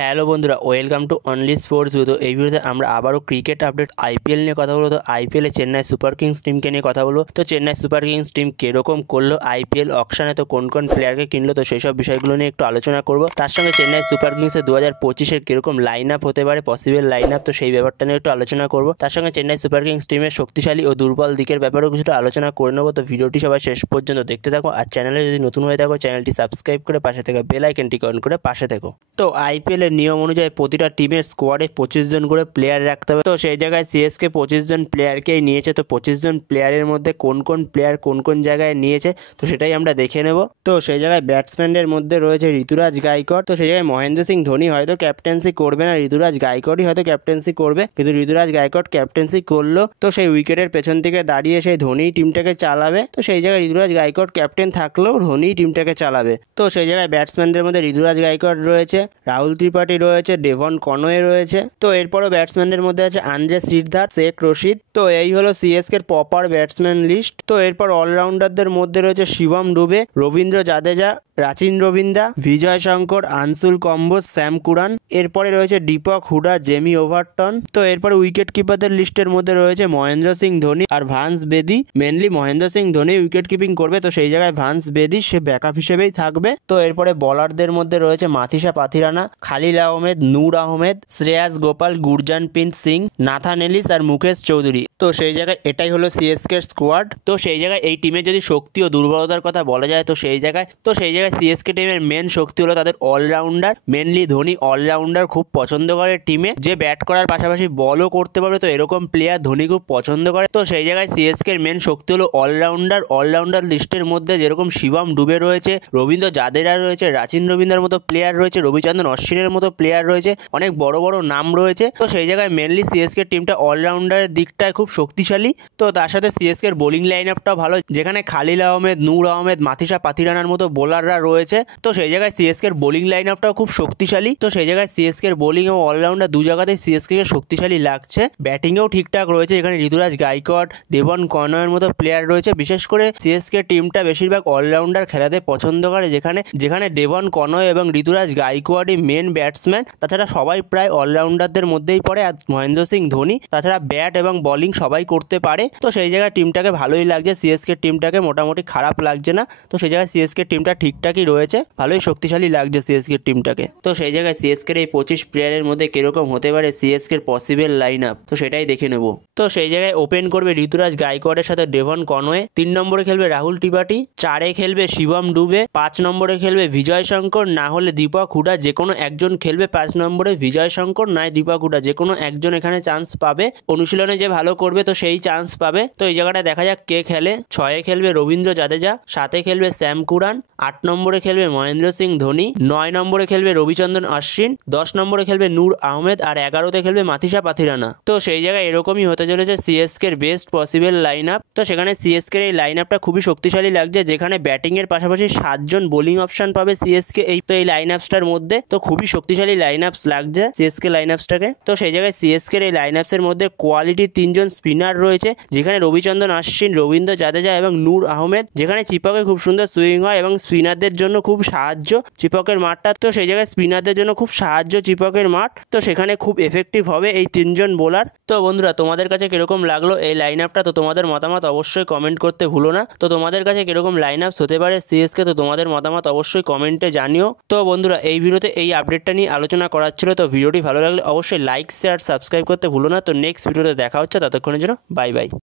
Hello বন্ধুরা, welcome to only sports. তো এই ভিডিওতে আমরা আবারও ক্রিকেট আপডেট আইপিএল নিয়ে কথা বলবো। তো আইপিএলে চেন্নাই সুপার কিংস টিমকে নিয়ে কথা বলবো। তো চেন্নাই সুপার কিংস টিম কীরকম করলো আইপিএল অকশানে, তো কোন কোন প্লেয়ারকে কিনলো, তো সেই সব বিষয়গুলো নিয়ে একটু আলোচনা করবো। তার সঙ্গে চেন্নাই সুপার কিংসের 2025-এর কীরকম লাইন আপ হতে পারে, পসিবল লাইন আপ, তো সেই ব্যাপারটা নিয়ে একটু আলোচনা করবো। তার সঙ্গে চেন্নাই সুপার কিংস টিমের শক্তিশালী ও দুর্বল দিকের ব্যাপারেও কিছুটা আলোচনা করে নেবো। তো ভিডিওটি সবাই শেষ পর্যন্ত দেখতে থাকো। আর চ্যানেলে যদি নতুন হয়ে থাকো, চ্যানেলটি সাবস্ক্রাইব করে পাশে থেকে বেল আইকনটি অন করে পাশে থেকো। তো আইপিএলের নিয়ম অনুযায়ী প্রতিটা টিমের স্কোয়াডে 25 জন করে প্লেয়ার রাখতে হবে। তো সেই জায়গায় সিএসকে 25 জন প্লেয়ারকেই নিয়েছে। তো 25 জন প্লেয়ারের মধ্যে কোন কোন প্লেয়ার কোন কোন জায়গায় নিয়েছে, তো সেটাই আমরা দেখে নেব। তো সেই জায়গায় ব্যাটসম্যানদের মধ্যে রয়েছে ঋতুরাজ গাইকোয়াড়। তো সেই জায়গায় মহেন্দ্র সিং ধোনি হয়তো ক্যাপ্টেন্সি করবে না, ঋতুরাজ গাইকোয়াড়ই হয়তো ক্যাপ্টেন্সি করবে। কিন্তু ঋতুরাজ গাইকোয়াড় ক্যাপ্টেন্সি করলো, তো সেই উইকেটের পেছন থেকে দাঁড়িয়ে সেই ধোনি টিমটাকে চালাবে। তো সেই জায়গায় ঋতুরাজ গাইকোয়াড় ক্যাপ্টেন থাকলেও ধোনি টিমটাকে চালাবে। তো সেই জায়গায় ব্যাটসম্যানদের মধ্যে ঋতুরাজ গাইকোয়াড় রয়েছে, রাহুল ত্রিপাঠী রয়েছে, ডেভন কনওয়ে রয়েছে। তো এরপরও ব্যাটসম্যানদের মধ্যে আছে আন্দ্রে সিদ্ধার্থ, শেখ রশিদ। তো এই হলো সিএসকের প্রপার ব্যাটসম্যান লিস্ট। তো এরপর অলরাউন্ডারদের মধ্যে রয়েছে শিবম ডুবে, রবীন্দ্র জাদেজা, রাচিন রবীন্দ্রা, বিজয় শঙ্কর, আনসুল কম্বোজ, স্যাম কুরান। এরপরে রয়েছে দীপক হুডা, জেমি ওভারটন। তো এরপরে উইকেট কিপারদের লিস্টের মধ্যে রয়েছে মহেন্দ্র সিং ধোনি আর ভান্স বেদি। Mainly Mahendra Singh Dhoni wicket keeping করবে, তো সেই জায়গায় ভান্স বেদি সে ব্যাকআপ হিসেবেই থাকবে। তো এরপরে বলারদের মধ্যে রয়েছে মাথিসা পাথিরানা, খালিল আহমেদ, নূর আহমেদ, শ্রেয়াস গোপাল, গুরজানপ্রীত সিং, নাথান এলিস আর মুকেশ চৌধুরী। তো সেই জায়গায় এটাই হলো সিএসকে স্কোয়াড। তো সেই জায়গায় এই টিমের যদি শক্তি ও দুর্বলতার কথা বলা যায়, তো সেই জায়গায় সিএসকে টিমের মেন শক্তি হলো তাদের অলরাউন্ডার। মেনলি ধোনি অলরাউন্ডার খুব পছন্দ করে টিমে, যে ব্যাট করার পাশাপাশি বলও করতে পারবে। তো এরকম প্লেয়ার ধোনি খুব পছন্দ করে। তো সেই জায়গায় সিএসকে এর মেন শক্তি হলো অলরাউন্ডার লিস্টের মধ্যে যেরকম শিবম ডুবে রয়েছে, রবীন্দ্র জাদেজা রয়েছে, রাচিন রবীন্দ্রার মতো প্লেয়ার রয়েছে, রবিচন্দ্রন অশ্বিনের মতো প্লেয়ার রয়েছে, অনেক বড় বড় নাম রয়েছে। তো সেই জায়গায় মেনলি সিএসকে টিমটা অলরাউন্ডারের দিকটায় খুব শক্তিশালী। তো তার সাথে সিএসকে এর বোলিং লাইন আপটাও ভালো, যেখানে খালিল আহমেদ, নূর আহমেদ, মাথিসা পাথিরানার মতো বোলাররা রয়েছে। তো সেই জায়গায় সিএসকে এর বোলিং লাইন আপটাও খুব শক্তিশালী। তো সেই জায়গায় সিএসকে এর বোলিং এবং অলরাউন্ডার দু জায়গাতেই সিএসকে কে শক্তিশালী লাগছে। ব্যাটিংয়েও ঠিকঠাক রয়েছে, এখানে ঋতুরাজ গাইকোয়াড়, ডেভন কনওয়ের মতো প্লেয়ার রয়েছে। বিশেষ করে সিএসকে টিমটা বেশিরভাগ অলরাউন্ডার খেলাতে পছন্দ করে, যেখানে ডেভন কনওয়ে এবং ঋতুরাজ গাইকোয়াড়ই মেন ব্যাটসম্যান। তাছাড়া সবাই প্রায় অলরাউন্ডারদের মধ্যেই পড়ে। আর মহেন্দ্র সিং ধোনি তাছাড়া ব্যাট এবং বোলিং সবাই করতে পারে। তো সেই জায়গায় টিমটাকে ভালোই লাগছে, সিএসকে টিমটাকে মোটামুটি খারাপ লাগছে না। তো সেই জায়গায় সিএসকে টিমটা ঠিকঠাকই রয়েছে, ভালোই শক্তিশালী লাগছে সিএসকে টিমটাকে। তো সেই জায়গায় সিএসকের এই 25 প্লেয়ারের মধ্যে কিরকম হতে পারে সিএসকের পসিবল লাইন আপ, তো সেটাই দেখে নেব। তো সেই জায়গায় ওপেন করবে ঋতুরাজ গাইকোয়াড়ের সাথে ডেভন কনওয়ে, 3 নম্বরে খেলবে রাহুল ত্রিপাঠী, 4-এ খেলবে শিবম ডুবে, 5 নম্বরে খেলবে বিজয় শঙ্কর, না হলে দীপক হুডা, যে কোনো একজন খেলবে 5 নম্বরে। বিজয় শঙ্কর নয় দীপক হুডা, যে কোনো একজন এখানে চান্স পাবে। অনুশীলনে যে ভালো করবে তো সেই চান্স পাবে। তো এই জায়গাটা দেখা যাক কে খেলে। 6-এ খেলবে রবীন্দ্র জাদেজা, 7-এ খেলবে স্যাম কুরান, 8 নম্বরে খেলবে মহেন্দ্র সিং ধোনি, 9 নম্বরে খেলবে রবিচন্দ্রন অশ্বিন, 10 নম্বরে খেলবে নূর আহমেদ আর 11তে খেলবে মাথিসা পাথিরানা। তো সেই জায়গায় এরকমই হতে চলেছে সিএসকে এর বেস্ট পসিবল লাইন আপ। তো সেখানে সিএসকে এই লাইন আপটা খুবই শক্তিশালী লাগছে, যেখানে ব্যাটিং এর পাশাপাশি 7 জন বোলিং অপশন পাবে সিএসকে এই লাইন আপসটার মধ্যে। তো খুবই শক্তিশালী লাইন আপস লাগছে সিএসকে লাইন আপসটাকে। তো সেই জায়গায় সিএসকে এই লাইন আপসের মধ্যে কোয়ালিটি 3 জন স্পিনার রয়েছে, যেখানে রবিচন্দ্রন অশ্বিন, রবীন্দ্র জাদেজা এবং নূর আহমেদ। যেখানে চিপকে খুব সুন্দর সুইং হয় এবং স্পিনারদের জন্য খুব সাহায্য চিপকের মাঠটা। তো সেই জায়গায় স্পিনারদের জন্য খুব সাহায্য চিপকের মাঠ। তো সেখানে খুব এফেক্টিভ হবে এই 3 জন বোলার। তো বন্ধুরা, তোমাদের কাছে কিরকম লাগলো এই লাইন আপটা, তো তোমাদের মতামত অবশ্যই কমেন্ট করতে ভুলো না। তো তোমাদের কাছে কিরকম লাইন আপস হতে পারে সিএসকে, তো তোমাদের মতামত অবশ্যই কমেন্টে জানিও। তো বন্ধুরা, এই ভিডিওতে এই আপডেটটা নিয়ে আলোচনা করার ছিল। তো ভিডিওটি ভালো লাগলে অবশ্যই লাইক, শেয়ার, সাবস্ক্রাইব করতে ভুলো না। তো নেক্সট ভিডিওতে দেখা হচ্ছে, ততক্ষণের জন্য বাই বাই।